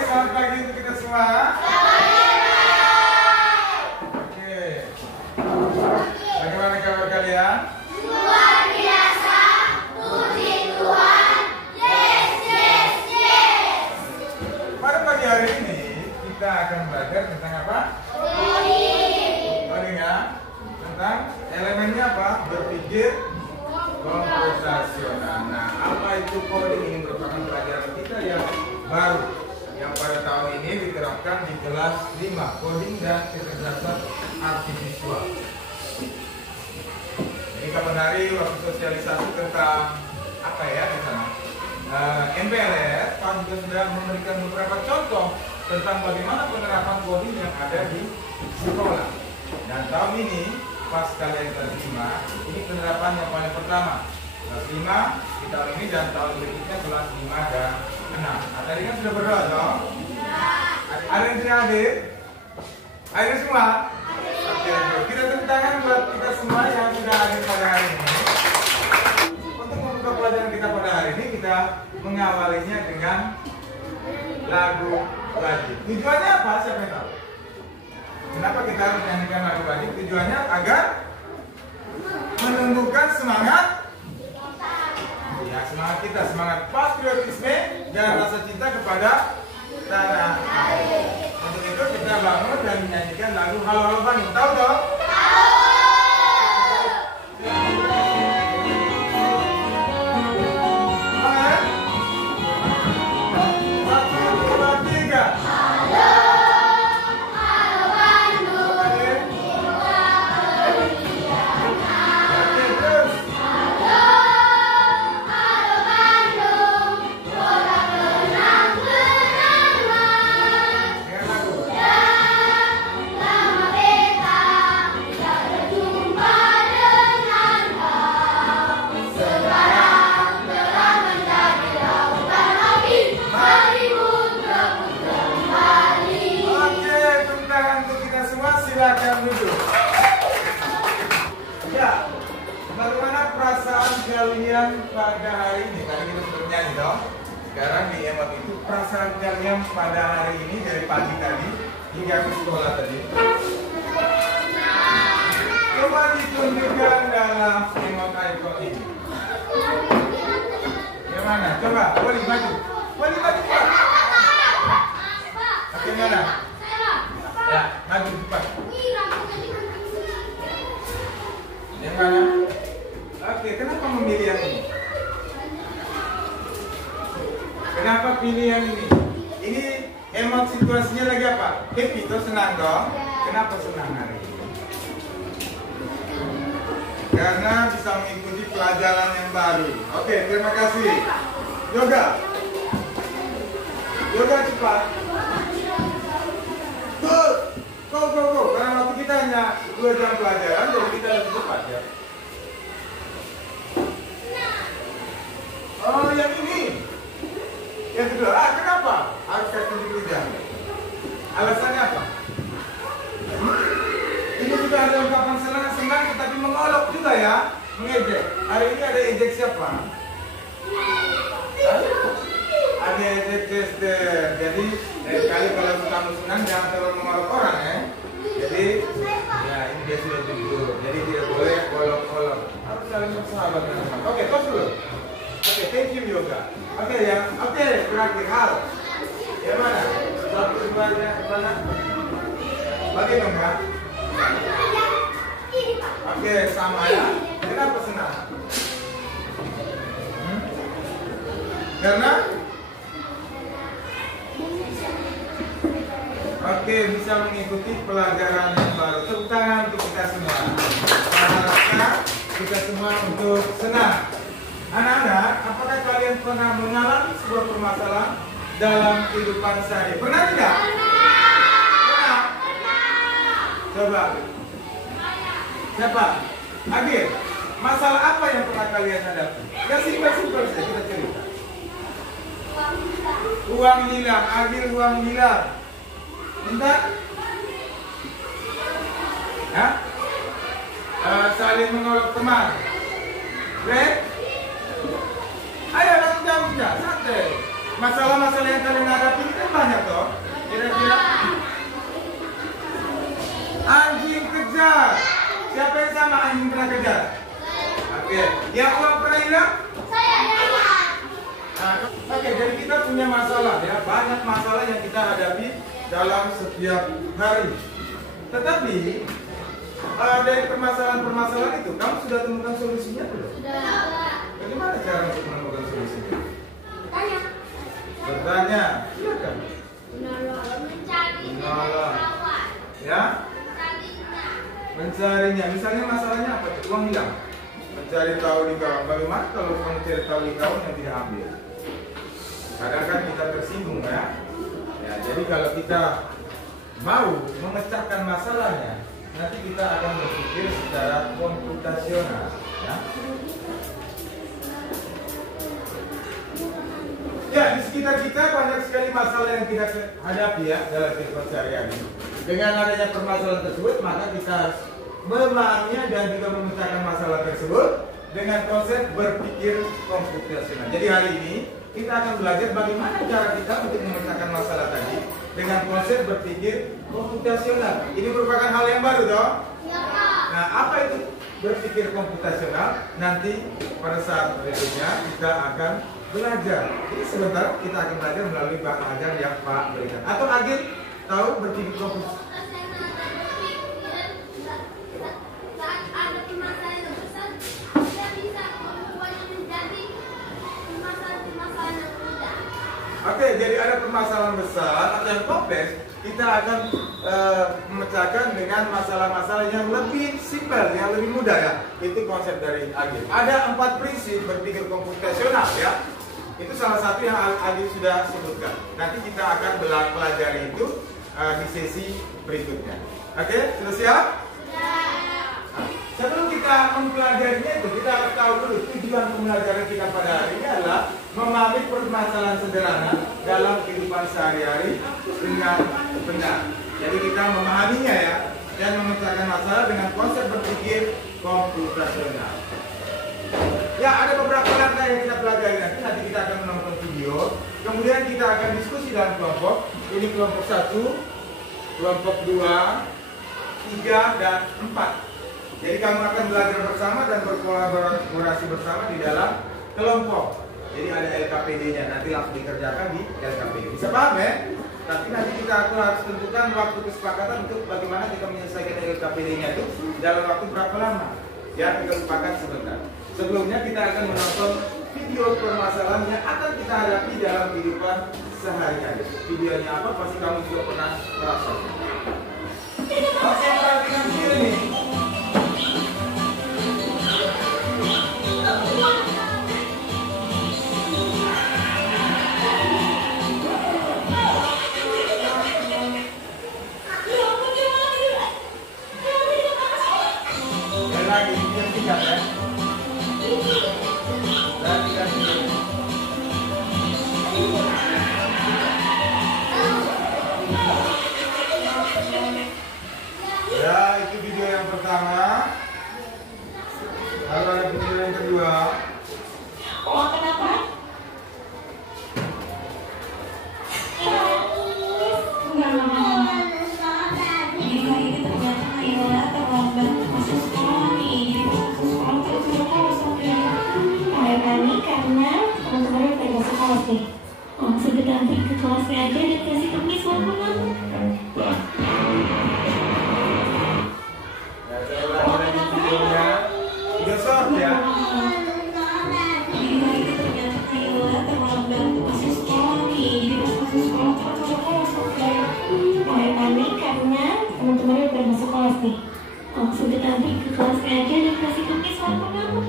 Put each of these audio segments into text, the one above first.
selamat pagi untuk kita semua. Oke. Bagaimana kabar kalian? Luar biasa, puji Tuhan. Yes, yes, yes. Pada pagi hari ini kita akan belajar tentang apa? Coding ya. Tentang elemennya apa? Berpikir komputasional. Nah, apa itu coding? Ini merupakan pelajaran kita yang baru yang pada tahun ini diterapkan di kelas 5, coding dan kecerdasan artifisial. Ini kapan hari waktu sosialisasi tentang apa ya di sana? MPLS Pak juga sudah memberikan beberapa contoh tentang bagaimana penerapan coding yang ada di sekolah. Dan tahun ini pas kalian kelas 5, ini penerapan yang paling pertama. Kelas 5 di tahun ini dan tahun berikutnya kelas 5 dan 6. Nah, tadi kan sudah berdoa toh? Ada yang tidak hadir? Hadir semua? Oke, kita tepuk tangan buat kita semua yang sudah hadir pada hari ini. Untuk membuka pelajaran kita pada hari ini, kita mengawalinya dengan lagu wajib. Tujuannya apa? Siapa yang tahu? Kenapa kita harus menyanyikan lagu wajib? Tujuannya agar menumbuhkan semangat. Ya, semangat kita, semangat patriotisme dan rasa cinta kepada tanah air. Untuk itu kita bangun dan menyanyikan lagu Halo Halo Bandung. Tahu dong? Tahu. Silakan duduk. Ya, bagaimana perasaan kalian pada hari ini? Tadi kita sudah nyanyi dong. Sekarang di emot itu perasaan kalian pada hari ini dari pagi tadi hingga ke sekolah tadi. Coba ditunjukkan dalam emot icon ini. Gimana? Coba, Wali maju. Wali maju cepat. Bagaimana? Ya, maju cepat. Yang mana? Oke, kenapa memilih yang ini? Kenapa pilih yang ini? Ini emot situasinya lagi apa? Happy tuh, senang dong? Kenapa senang hari ini? Karena bisa mengikuti pelajaran yang baru. Oke, terima kasih. Yoga. Yoga cepat. Go. Karena waktu kita hanya 2 jam pelajaran, jadi kita lebih cepat ya. Oh, yang ini. Yang kedua, kenapa harus kasih 7 jam? Alasannya apa? Ini juga ada ungkapan senang tetapi mengolok juga ya, mengejek. Hari ini ada ejek siapa? Ada ejek tester. Jadi kali kalau kamu senang jangan terlalu mengolok orang ya. Jadi ya ini dia sudah jujur. Jadi tidak boleh olok-olok. Harus saling bersahabat dengan teman. Oke, tos dulu. Oke, thank you Yoga. Oke, terakhir hal. Yang mana? Satu semuanya ke mana? Bagi dong ya. Oke, sama ya. Kenapa senang? Karena bisa mengikuti pelajaran yang baru. Tepuk tangan untuk kita semua. Harapkan kita semua untuk senang. Anak-anak, apakah kalian pernah mengalami sebuah permasalahan dalam kehidupan sehari? Pernah tidak? Pernah. Coba. Siapa? Agil. Masalah apa yang pernah kalian hadapi? Ya simpel-simpel saja kita cerita. Uang hilang. Agil uang hilang. Minta? Hah? Saling mengolok teman. Red? Ayo langsung jawab, santai. masalah-masalah yang kalian hadapi ini kan banyak toh. Kira-kira anjing kejar. Siapa yang sama anjing pernah kejar? Oke. Yang uang pernah hilang? Saya. Nah, oke, jadi kita punya masalah ya, banyak masalah yang kita hadapi dalam setiap hari. Tetapi dari permasalahan-permasalahan itu, kamu sudah temukan solusinya belum? Sudah. Bagaimana cara untuk menemukan solusinya? Tanya. Bertanya, iya kan? Mencari kawan. Ya, mencarinya. Misalnya masalahnya apa? Uang hilang. Mencari tahu di kawan. Bagaimana kalau mencari tahu di kawan yang tidak ambil? Kadang kan kita tersinggung ya. Ya, jadi kalau kita mau memecahkan masalahnya, nanti kita akan berpikir secara komputasional. Ya. Ya, di sekitar kita banyak sekali masalah yang kita hadapi ya dalam kehidupan sehari-hari. Dengan adanya permasalahan tersebut, maka kita harus memahaminya dan juga memecahkan masalah tersebut dengan konsep berpikir komputasional. Jadi hari ini kita akan belajar bagaimana cara kita untuk memecahkan masalah tadi dengan konsep berpikir komputasional. Ini merupakan hal yang baru toh? Ya, Pak. Nah, apa itu berpikir komputasional? Nanti pada saat berikutnya kita akan belajar. Ini sebentar kita akan belajar melalui bahan ajar yang Pak berikan. Atau Agil tahu berpikir komputasional? Saat ada permasalahan yang besar, kita bisa mengubahnya menjadi permasalahan yang mudah. Oke, jadi ada permasalahan besar atau yang kompleks, kita akan memecahkan dengan masalah-masalah yang lebih simpel, yang lebih mudah ya. Itu konsep dari Agil. Ada 4 prinsip berpikir komputasional ya. Itu salah satu yang Agil sudah sebutkan. Nanti kita akan pelajari itu di sesi berikutnya. Oke, sudah siap? Nah, sebelum kita mempelajarinya itu, kita harus tahu dulu tujuan pembelajaran kita pada hari ini adalah memahami permasalahan sederhana dalam kehidupan sehari-hari dengan benar. Jadi kita memahaminya ya, dan memecahkan masalah dengan konsep berpikir komputasional. Ya, ada beberapa langkah yang kita pelajari nanti kita akan menonton video. Kemudian kita akan diskusi dalam kelompok. Ini kelompok 1, kelompok 2, 3, dan 4. Jadi kamu akan belajar bersama dan berkolaborasi bersama di dalam kelompok. Jadi ada LKPD-nya, nanti langsung dikerjakan di LKPD. Bisa paham ya? Tapi nanti kita harus tentukan waktu kesepakatan untuk bagaimana kita menyelesaikan LKPD-nya itu dalam waktu berapa lama. Ya, kita sepakat sebentar. Sebelumnya kita akan menonton video permasalahan yang akan kita hadapi dalam kehidupan sehari-hari. Videonya apa? Pasti kamu juga pernah merasakan. Oke, perhatikan video ini. Lagi, dia tinggal ya. Ya, itu video yang pertama. Lalu ada video yang kedua. Oh, kenapa? Sudah nanti ke kelasnya aja dan kasih kemis warna kamu. Videonya udah short ya. Karena teman-temannya udah masuk kelas nih. Sudah nanti ke kelasnya aja dan kasih kemis warna kamu.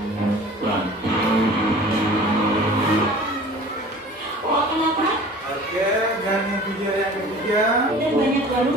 Oke, dan yang video yang ketiga. Dan banyak baru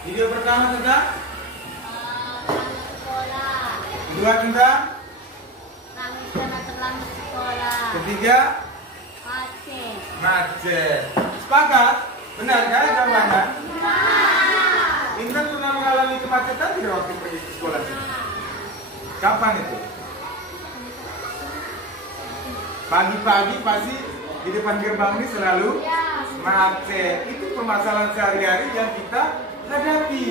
Video pertama tentang sekolah. kedua tentang Nangis karena terlambat sekolah. ketiga Macet. macet. Sepakat? Benar kan jawabannya? Intan pernah mengalami kemacetan tidak waktu pergi ke sekolah? Kapan itu? Pagi-pagi pasti di depan gerbang ini selalu macet. Itu permasalahan sehari-hari yang kita hadapi.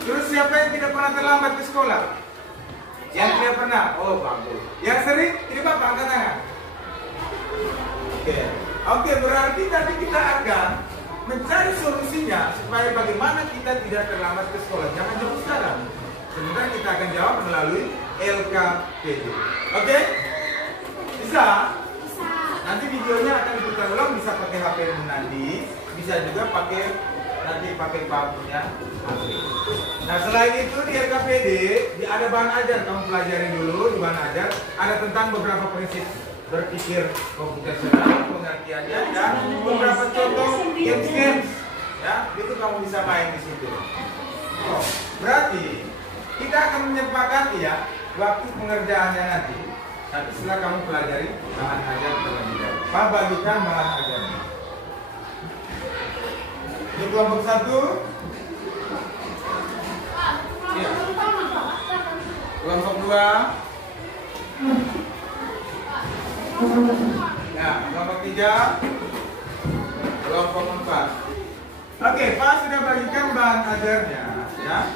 Terus siapa yang tidak pernah terlambat ke sekolah? Yang tidak pernah? Oh bagus. Yang sering? Ini Bapak angkat tangan. Oke, berarti tadi kita akan mencari solusinya supaya bagaimana kita tidak terlambat ke sekolah. Jangan jawab sekarang. Sebentar kita akan jawab melalui LKPD. Oke? Bisa? Nanti videonya akan diputar ulang, bisa pakai HP nanti, bisa juga pakai pakunya HP. Nah selain itu di LKPD ada bahan ajar, kamu pelajarin dulu di bahan ajar ada tentang beberapa prinsip berpikir komputasional, pengertiannya dan beberapa contoh games, ya itu kamu bisa main di situ. Oh, berarti kita akan menyepakati ya waktu pengerjaannya nanti. Nanti setelah kamu pelajari bahan ajar terlebih dahulu. Pak bagikan bahan ajarnya. Ini kelompok 1. Ya. Kelompok 2. Ya, kelompok 3. Kelompok 4. Oke, Pak sudah bagikan bahan ajarnya, ya.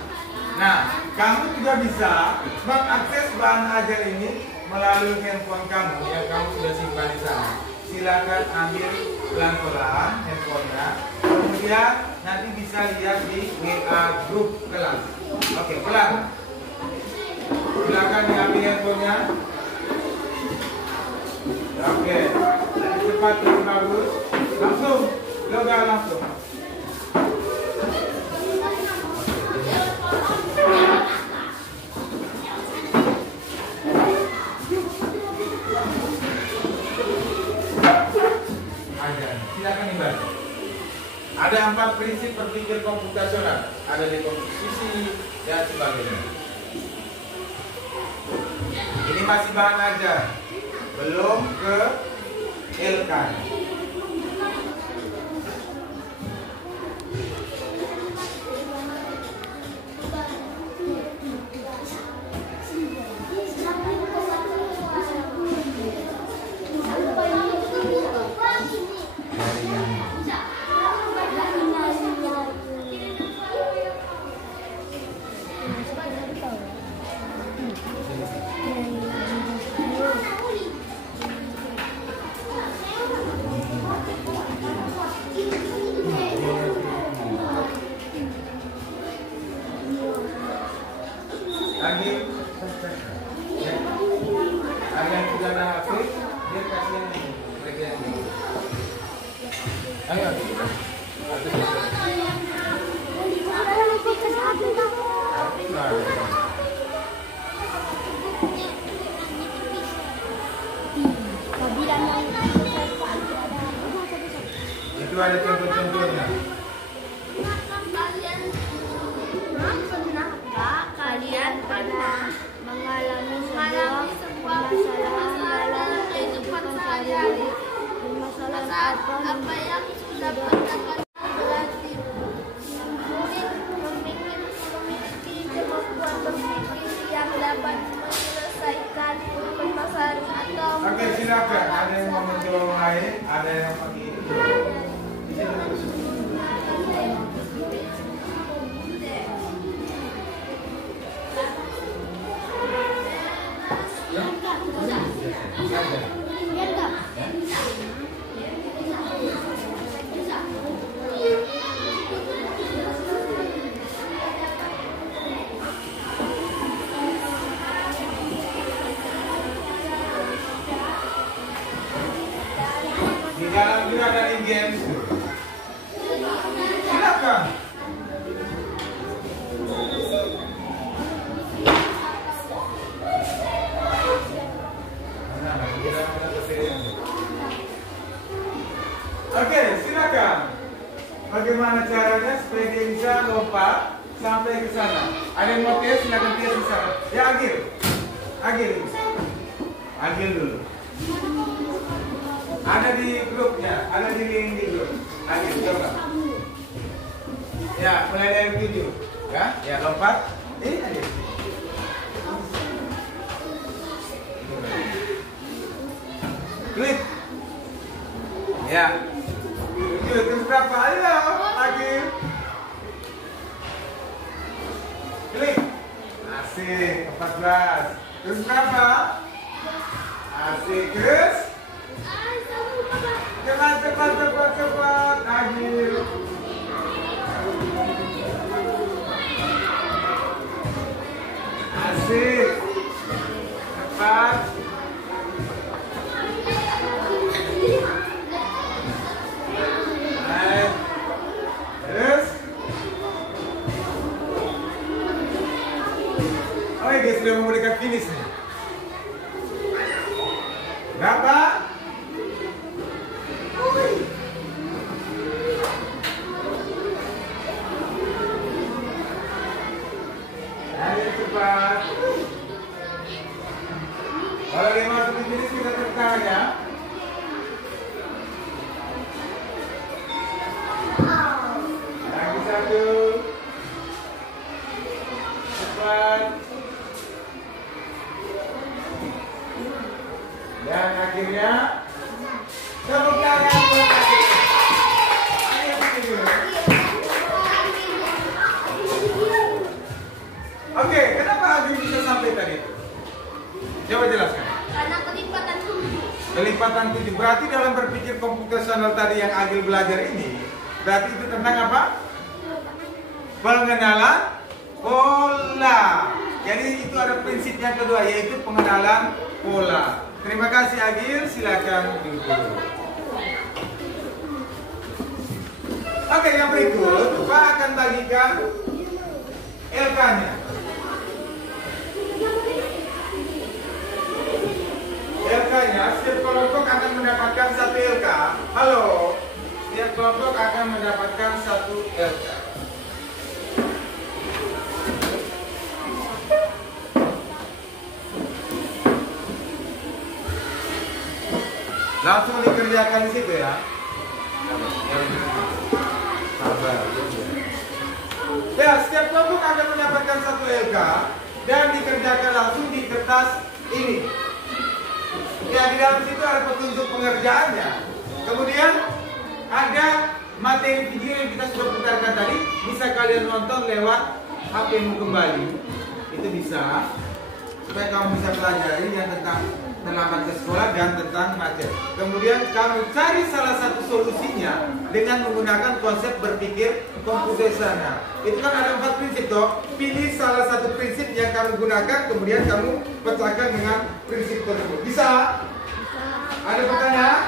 Nah, kamu juga bisa mengakses bahan ajar ini melalui handphone kamu yang kamu sudah simpan di sana. Silakan ambil pelan-pelan handphonenya, kemudian nanti bisa lihat di WA grup kelas. Oke, pelan. Silakan diambil handphonenya. Oke, lebih cepat lebih bagus. Langsung, yoga langsung. Silakan dibaca. Ada 4 prinsip berpikir komputasional, ada dekomposisi dan sebagainya. Ini masih bahan ajar, belum ke LK. Lagi ada yang sudah ada HP, dia kasih mereka ini. Ayo. Itu ada contoh-contohnya. Kalian pernah mengalami sebuah permasalahan dalam kehidupan sehari-hari. Permasalahan apa yang sudah pernah kalian berarti memiliki kemampuan berpikir yang dapat menyelesaikan permasalahan atau. Oke, silakan. Ada yang mau menjawab lain, ada yang pakai ini. lompat sampai ke sana. Ada yang mau tes, silakan tes di sana. Ya, Agil dulu. Ada di grupnya, ada di link di grup. Agil, coba. Ya, mulai dari 7. Ya, lompat. Ini Agil. Klik. Ya. 7 terus berapa? Ayo, Agil. Klik. Asik, 14. Terus berapa? Asik, terus. Cepat, Agil. Asik. Cepat. Baik. Terus. Oh, dia sudah mau dekat finish nih. Berapa? Ayo cepat. Kalau dia masuk di finish kita tekan ya. Lagi satu. Cepat. Dan akhirnya tepuk tangan buat Agil. Ayo video. Oke, kenapa Agil bisa sampai tadi? Coba jelaskan. Karena kelipatan 7. Kelipatan 7 berarti dalam berpikir komputasional tadi yang Agil belajar ini, berarti itu tentang apa? Pengenalan pola. Jadi itu ada prinsip yang kedua, yaitu pengenalan pola. Terima kasih Agil, silakan duduk. Oke, yang berikut Pak akan bagikan LK-nya. LK-nya, setiap kelompok akan mendapatkan 1 LK. Halo, setiap kelompok akan mendapatkan 1 LK. Langsung dikerjakan di situ ya. Sabar. Ya, setiap kelompok akan mendapatkan 1 LK dan dikerjakan langsung di kertas ini. Ya, di dalam situ ada petunjuk pengerjaannya. Kemudian ada materi video yang kita sudah putarkan tadi. Bisa kalian nonton lewat HP-mu kembali. Itu bisa. Supaya kamu bisa pelajari yang tentang terlambat ke sekolah dan tentang macet. Kemudian kamu cari salah satu solusinya dengan menggunakan konsep berpikir komputasional. Itu kan ada 4 prinsip toh. Pilih salah satu prinsip yang kamu gunakan, kemudian kamu pecahkan dengan prinsip tersebut. Bisa? Ada pertanyaan?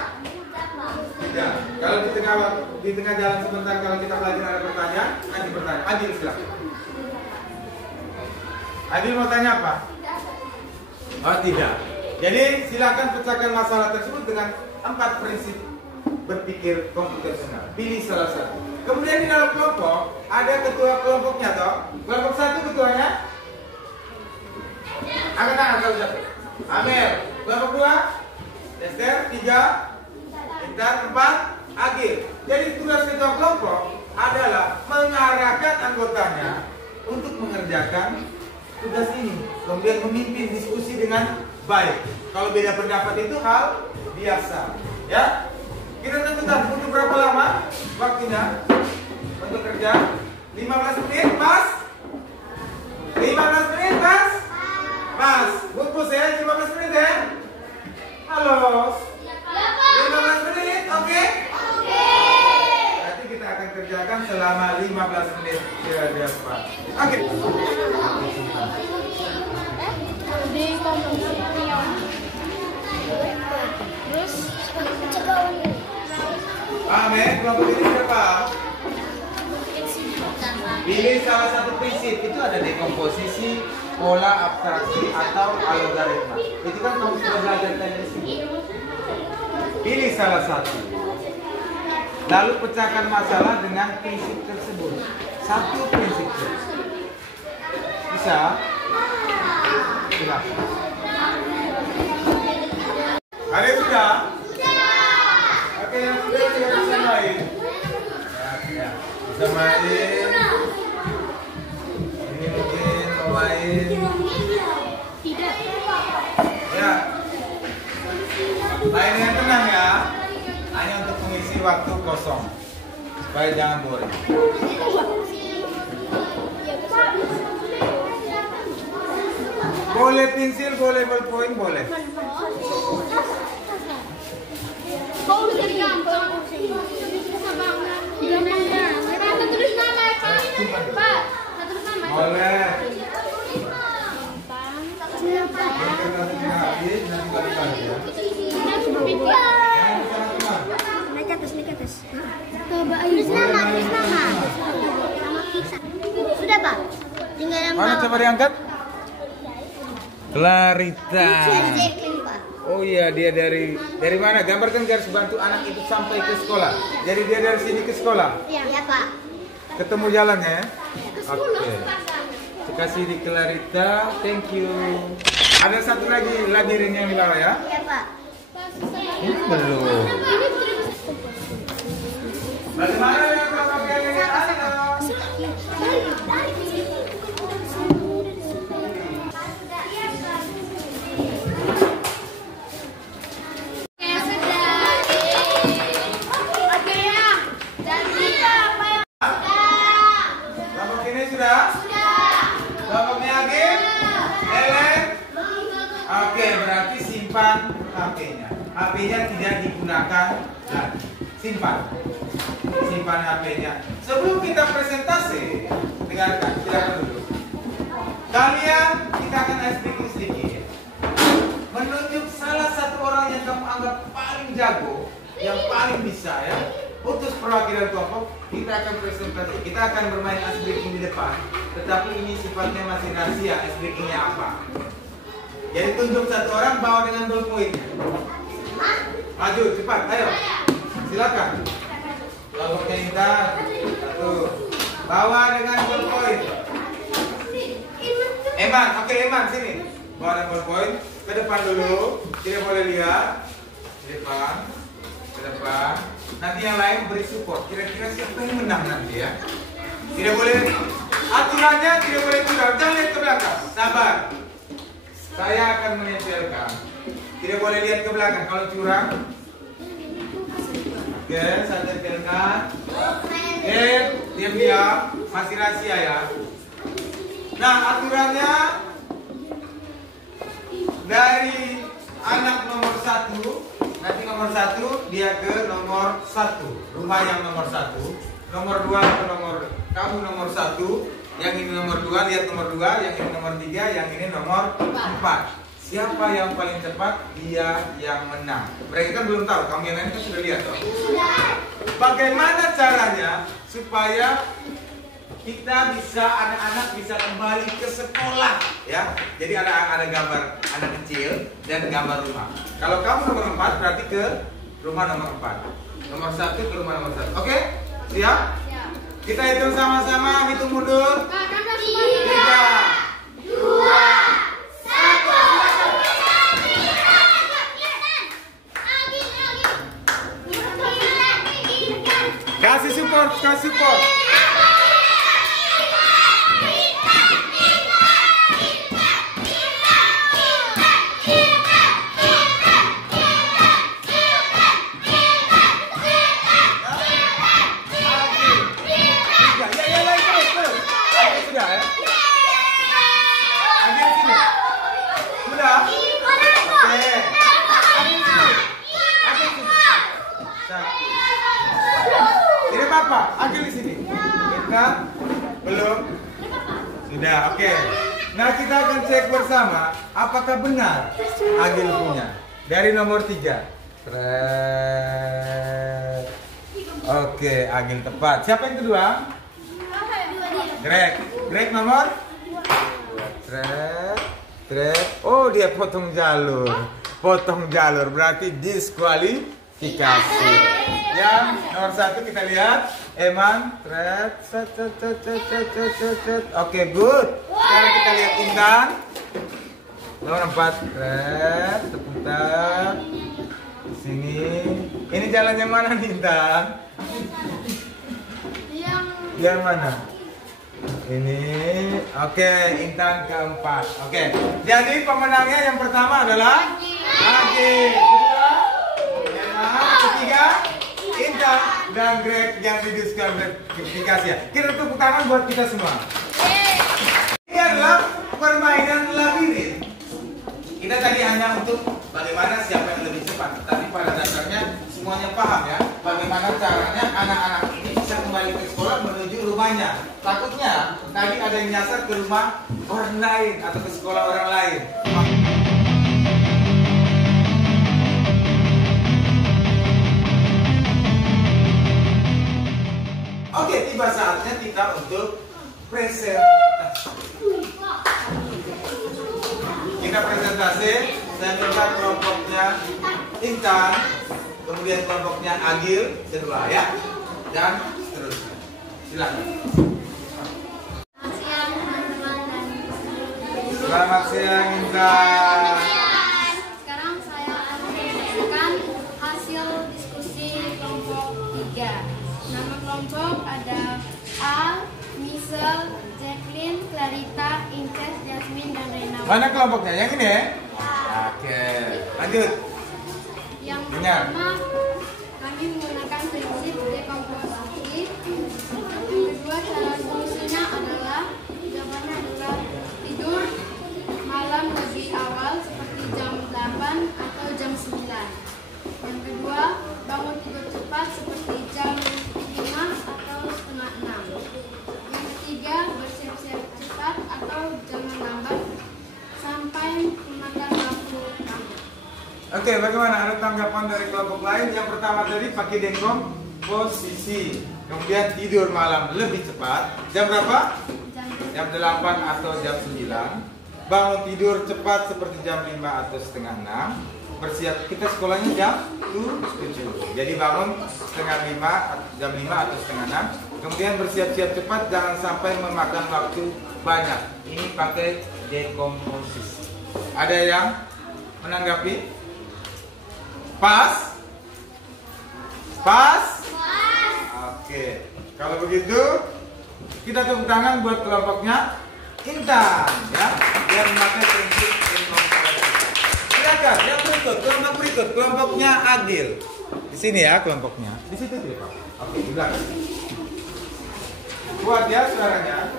Tidak. Kalau di tengah jalan sebentar kalau kita belajar ada pertanyaan, nanti bertanya. Adil silakan. Adil mau tanya apa? Oh tidak. Jadi silakan pecahkan masalah tersebut dengan 4 prinsip berpikir komputasional. Pilih salah satu. Kemudian di dalam kelompok ada ketua kelompoknya toh. Kelompok 1 ketuanya. Angkat tangan kalau satu. Amir. Kelompok 2. Esther. 3. Intan. 4. Agil. Jadi tugas ketua kelompok adalah mengarahkan anggotanya untuk mengerjakan tugas ini. Kemudian memimpin diskusi dengan baik. Kalau beda pendapat itu hal biasa, ya. Kita tentukan untuk berapa lama waktunya untuk kerja? 15 menit pas? 15 menit pas? Pas. Bungkus ya, 15 menit ya. Halo. 15 menit, oke? Oke. Berarti kita akan kerjakan selama 15 menit ke depan. Oke. Terus coba Amin, kelompok ini siapa? Pilih salah satu prinsip. Itu ada dekomposisi, pola abstraksi atau algoritma. Itu kan kamu sudah belajar tadi di sini. Pilih salah satu. Lalu pecahkan masalah dengan prinsip tersebut. Satu prinsip. Bisa? Sudah. Kalian sudah? Oke, yang sudah tidak bisa main. Ya. Bisa main. Ini mungkin mau main. Tidak. Ya. Main yang tenang ya. Hanya untuk mengisi waktu kosong. Supaya jangan boring. Boleh pensil, boleh ballpoint, boleh. Kau udah gampang. Kita tulis nama Pak. Tulis nama. Boleh. Naik ke atas. Coba tulis nama. Nama kita. Sudah, Pak. Tinggal yang Mana coba diangkat? Clarita. Oh iya, dia dari mana? Gambarkan garis bantu anak itu sampai ke sekolah. Jadi dia dari sini ke sekolah. Iya, Pak. Ketemu jalannya ya? Oke. Kasih di Clarita. Thank you. Ada satu lagi ring yang di bawah ya? Iya, Pak. Ini belum. Bagaimana yang Bapak lihat? Oke, berarti simpan HP-nya. HP-nya tidak digunakan lagi. Simpan HP-nya. Sebelum kita presentasi, dengarkan, silakan dulu. Kalian, kita akan ice breaking sedikit. Menunjuk salah satu orang yang kamu anggap paling jago, yang paling bisa ya. Utus perwakilan kelompok, kita akan presentasi. Kita akan bermain ice breaking di depan. Tetapi ini sifatnya masih rahasia, ice breakingnya apa. Jadi tunjuk satu orang, bawa dengan ballpoint. Maju, cepat, ayo. Silakan. Kelompoknya Intan. Satu. Bawa dengan ballpoint. Eman, oke Eman, sini. Bawa dengan ballpoint. Ke depan dulu. Tidak boleh lihat. Ke depan. Ke depan. Nanti yang lain beri support. Kira-kira siapa yang menang nanti ya? Tidak boleh. Aturannya tidak boleh curang. Jangan lihat ke belakang. Sabar. Saya akan menempelkan. Tidak boleh lihat ke belakang. Kalau curang. Oke, saya tempelkan. Diam-diam. Masih rahasia ya. Nah, aturannya dari anak nomor 1. Nanti nomor 1 dia ke nomor 1. Rumah yang nomor 1. Nomor 2 ke kamu nomor 1. Yang ini nomor 2, lihat nomor 2, yang ini nomor 3, yang ini nomor 4. Siapa yang paling cepat, dia yang menang. Mereka kan belum tahu, kamu yang lain kan sudah lihat toh. Bagaimana caranya supaya kita bisa, anak-anak bisa kembali ke sekolah ya. Jadi ada gambar anak kecil dan gambar rumah. Kalau kamu nomor 4 berarti ke rumah nomor 4. Nomor 1 ke rumah nomor 1. Oke? Siap? Kita hitung sama-sama, hitung mundur. 3, 2, 1. Kasih support, kasih support. Agil di sini. Kita belum. Sudah, oke. Nah, kita akan cek bersama apakah benar Agil punya. Dari nomor 3. Oke, Agil tepat. Siapa yang kedua? Greg nomor? Greg. Oh, dia potong jalur. Berarti diskualifikasi. Yang nomor 1 kita lihat. Eman. Oke, good. Sekarang kita lihat Intan. Nomor 4. Sebentar. Sini. Ini jalan yang mana nih, Intan? Yang mana? Ini. Oke, Intan keempat. Oke. Jadi pemenangnya yang pertama adalah Agi. Ketiga Intan dan Greg yang didiskualifikasi ya. Kita tepuk tangan buat kita semua. Ini adalah permainan labirin. Kita tadi hanya untuk bagaimana siapa yang lebih cepat. Tapi pada dasarnya semuanya paham ya. Bagaimana caranya anak-anak ini bisa kembali ke sekolah menuju rumahnya. Takutnya tadi ada yang nyasar ke rumah orang lain atau ke sekolah orang lain. Oke, tiba saatnya kita untuk presentasi. Kita presentasi. Saya minta kelompoknya Intan, kemudian kelompoknya Agil, kedua ya, dan seterusnya. Silakan. Selamat siang Intan. Sekarang saya akan menyampaikan hasil diskusi kelompok 3. Nama kelompok ada Al, Michelle, Jacqueline, Clarita, Inces, Jasmine, dan Rena. Mana kelompoknya? Yang ini ya? Oke, lanjut. Yang Dengar. pertama, kami menggunakan prinsip dekomposisi. Yang kedua, cara solusinya adalah jawabannya adalah tidur malam lebih awal seperti jam 8 atau jam 9. Yang kedua, bangun tidur cepat seperti jam 5 atau setengah 6. Yang ketiga, bersiap-siap cepat atau jangan lambat sampai memakan waktu kamu. Oke, bagaimana? Ada tanggapan dari kelompok lain? Yang pertama tadi pakai dengkong posisi, kemudian tidur malam lebih cepat. Jam berapa? Jam 8 atau jam 9. Bangun tidur cepat seperti jam 5 atau setengah 6. Bersiap, kita sekolahnya jam 7. Jadi bangun jam 5 atau setengah 6. Kemudian bersiap-siap cepat, jangan sampai memakan waktu banyak. Ini pakai dekomposisi. Ada yang menanggapi? Pas? Pas? Oke. Kalau begitu, kita tepuk tangan buat kelompoknya Intan ya, yang memakai prinsip dekomposisi. Silakan, yang berikut, kelompok berikut, kelompoknya Agil. Di sini ya kelompoknya. Di situ tidak, Pak. Oke, di belakang. Buat ya suaranya.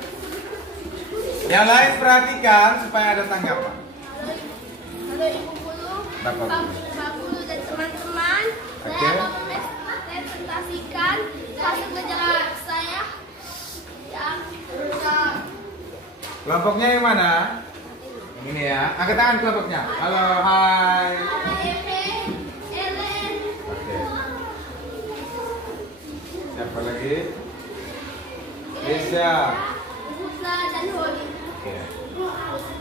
Yang lain perhatikan supaya ada tanggapan. Halo Ibu Guru, Pak Guru dan teman-teman. Oke. Saya mau mempresentasikan hasil kejuaraan saya yang Kelompoknya yang mana? Yang ini ya. Angkat tangan kelompoknya. Halo, hai. Ellen. Oke. Siapa lagi? Desa. Musa dan Holly. Oke.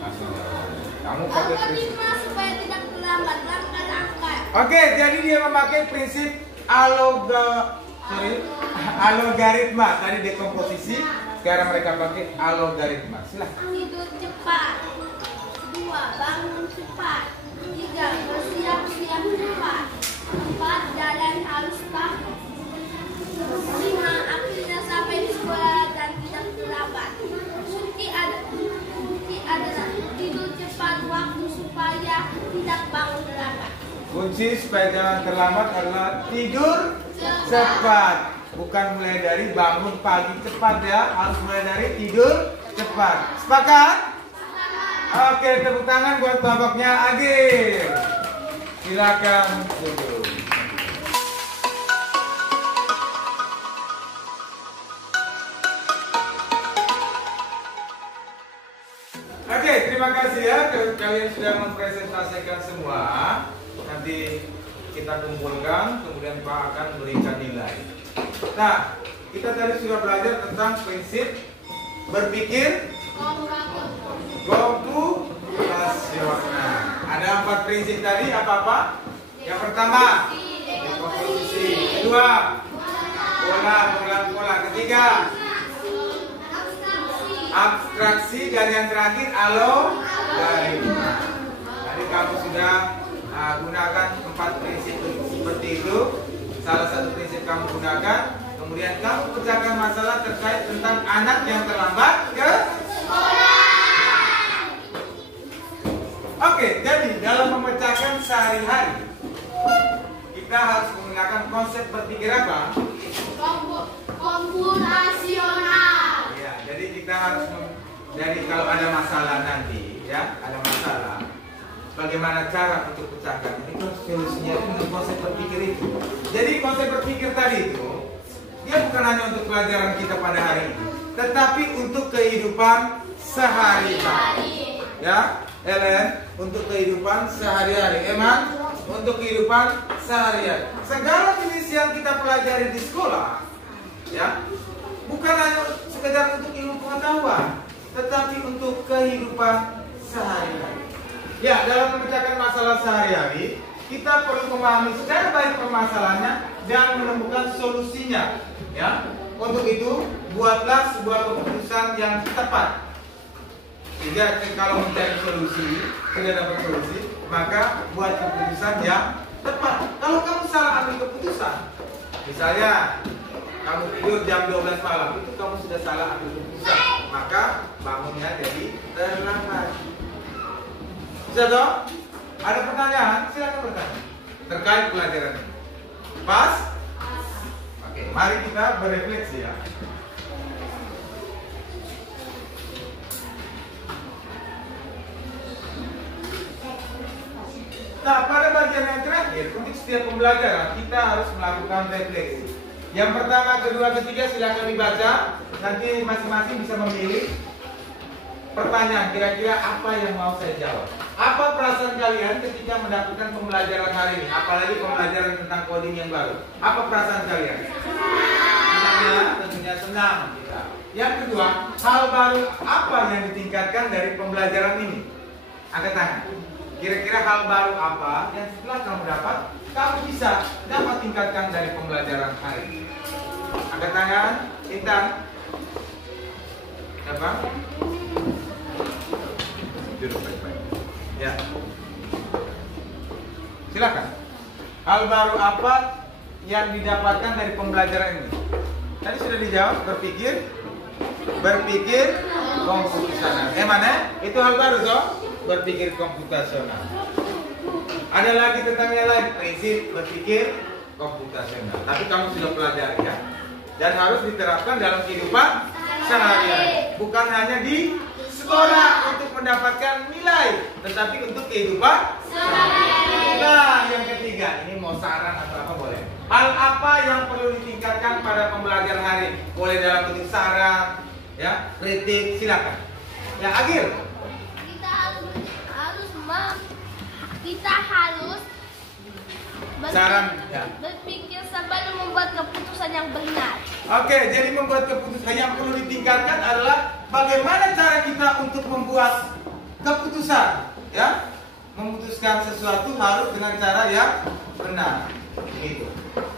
Langsung jawab. Kamu pakai prinsip. Supaya tidak terlambat langkah-langkah. Oke, jadi dia memakai prinsip alogaritma. Tadi dekomposisi, sekarang mereka pakai alogaritma. Silahkan. Tidur cepat. 2. Bangun cepat. 3. Bersiap-siap cepat. 4. Jalan halus kaki. 5. Akhirnya sampai di sekolah dan tidak terlambat. Kunci adalah tidur cepat waktu supaya tidak bangun terlambat. Kunci supaya jangan terlambat adalah tidur cepat. Bukan mulai dari bangun pagi cepat ya, harus mulai dari tidur cepat. Sepakat? Oke, tepuk tangan buat kelompoknya Agil. Silakan duduk. Oke, terima kasih ya kalian sudah mempresentasikan semua. Nanti kita kumpulkan, kemudian Pak akan berikan nilai. Nah, kita tadi sudah belajar tentang prinsip berpikir komputasional. Ada 4 prinsip tadi, apa-apa? Yang pertama, dekomposisi. Kedua, pola. Ketiga, abstraksi. Dan yang terakhir, algoritma. Tadi kamu sudah gunakan 4 prinsip seperti itu. Salah satu prinsip kamu gunakan. Kemudian kamu pecahkan masalah terkait tentang anak yang terlambat ke sekolah. Oke, jadi dalam memecahkan sehari-hari kita harus menggunakan konsep berpikir apa? Komputasional. Ya, jadi kita harus jadi kalau ada masalah nanti, ya, ada masalah. Bagaimana cara untuk pecahkan? Ini solusinya itu dengan konsep berpikir itu. Jadi konsep berpikir tadi itu dia bukan hanya untuk pelajaran kita pada hari ini, tetapi untuk kehidupan sehari-hari. Ya, Ellen, untuk kehidupan sehari-hari. Eman, untuk kehidupan sehari-hari. Segala jenis yang kita pelajari di sekolah, ya, bukan hanya sekedar untuk ilmu pengetahuan, tetapi untuk kehidupan sehari-hari. Ya, dalam memecahkan masalah sehari-hari, kita perlu memahami secara baik permasalahannya dan menemukan solusinya. Ya, untuk itu buatlah sebuah keputusan yang tepat. Sehingga kalau mencari solusi, tidak dapat solusi, maka buat keputusan yang tepat. Kalau kamu salah ambil keputusan, misalnya kamu tidur jam 12 malam, itu kamu sudah salah ambil keputusan, maka bangunnya jadi terlambat. Bisa toh? Ada pertanyaan? Silakan bertanya terkait pelajaran ini. Pas? Oke, mari kita berefleksi ya. Nah, pada bagian yang terakhir, untuk setiap pembelajaran kita harus melakukan refleksi. Yang pertama, kedua, ketiga silakan dibaca. Nanti masing-masing bisa memilih pertanyaan, kira-kira apa yang mau saya jawab. Apa perasaan kalian ketika mendapatkan pembelajaran hari ini? Apalagi pembelajaran tentang coding yang baru. Apa perasaan kalian? Tentunya senang kita. Yang kedua, hal baru apa yang ditingkatkan dari pembelajaran ini? Angkat tangan. Kira-kira hal baru apa yang setelah kamu dapat, kamu bisa dapat tingkatkan dari pembelajaran hari ini? Angkat tangan. Intan. Siapa? Duduk baik-baik. Ya. Silakan. Hal baru apa yang didapatkan dari pembelajaran ini? Tadi sudah dijawab, berpikir komputasional. Mana? Itu hal baru toh? Berpikir komputasional. Ada lagi tentang yang lain, prinsip berpikir komputasional. Tapi kamu sudah pelajari ya. Dan harus diterapkan dalam kehidupan sehari-hari. Bukan hanya di sekolah untuk mendapatkan nilai, tetapi untuk kehidupan sehari-hari. Nah, yang ketiga, ini mau saran atau apa boleh? Hal apa yang perlu ditingkatkan pada pembelajaran hari ini? Boleh dalam bentuk saran, ya, kritik, silakan. Ya, Agil. Kita harus Saran, ya. berpikir sebelum membuat keputusan yang benar. Oke, jadi membuat keputusan yang perlu ditingkatkan adalah bagaimana cara kita untuk membuat keputusan, ya. Memutuskan sesuatu harus dengan cara yang benar.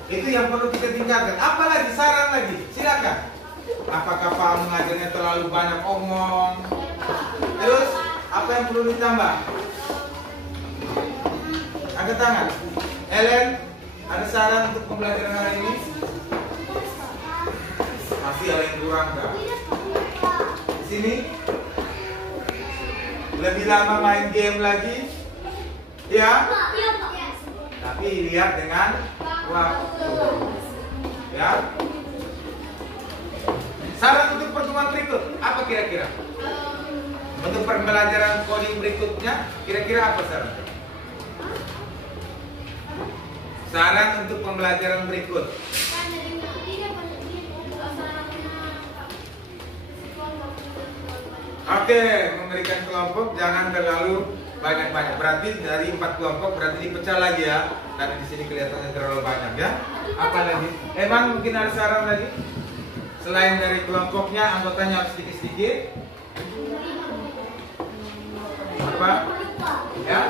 Itu yang perlu kita tingkatkan. Apalagi saran lagi, silakan. Apakah Pak mengajarnya terlalu banyak omong? Terus apa yang perlu ditambah? Angkat tangan. Ellen, ada saran untuk pembelajaran hari ini? Masih ada yang kurang nggak? Di sini? Lebih lama main game lagi? Ya? Tapi lihat dengan waktu. Ya? Saran untuk pertemuan berikut, apa kira-kira? Untuk pembelajaran coding berikutnya, kira-kira apa saran? Saran untuk pembelajaran berikut. Oke, memberikan kelompok jangan terlalu banyak-banyak. Berarti dari 4 kelompok berarti dipecah lagi ya. Tadi di sini kelihatannya terlalu banyak ya. Apa lagi? Emang mungkin ada saran lagi? Selain dari kelompoknya, anggotanya harus sedikit-sedikit. Apa? Ya?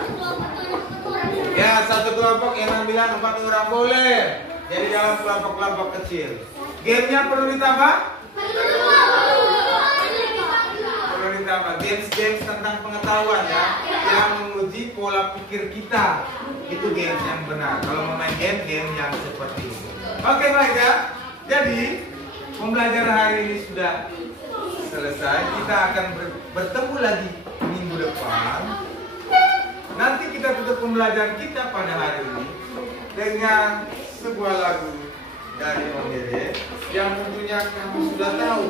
Ya, satu kelompok yang bilang 4 orang boleh. Jadi dalam kelompok-kelompok kecil. Gamenya perlu ditambah? Perlu ditambah. Games tentang pengetahuan ya, yang menguji pola pikir kita. Itu games yang benar. Kalau mau main game yang seperti ini. Oke baik ya. Jadi pembelajaran hari ini sudah selesai. Kita akan bertemu lagi minggu depan. Nanti kita tutup pembelajaran kita pada hari ini dengan sebuah lagu dari Om Dede yang tentunya kamu sudah tahu.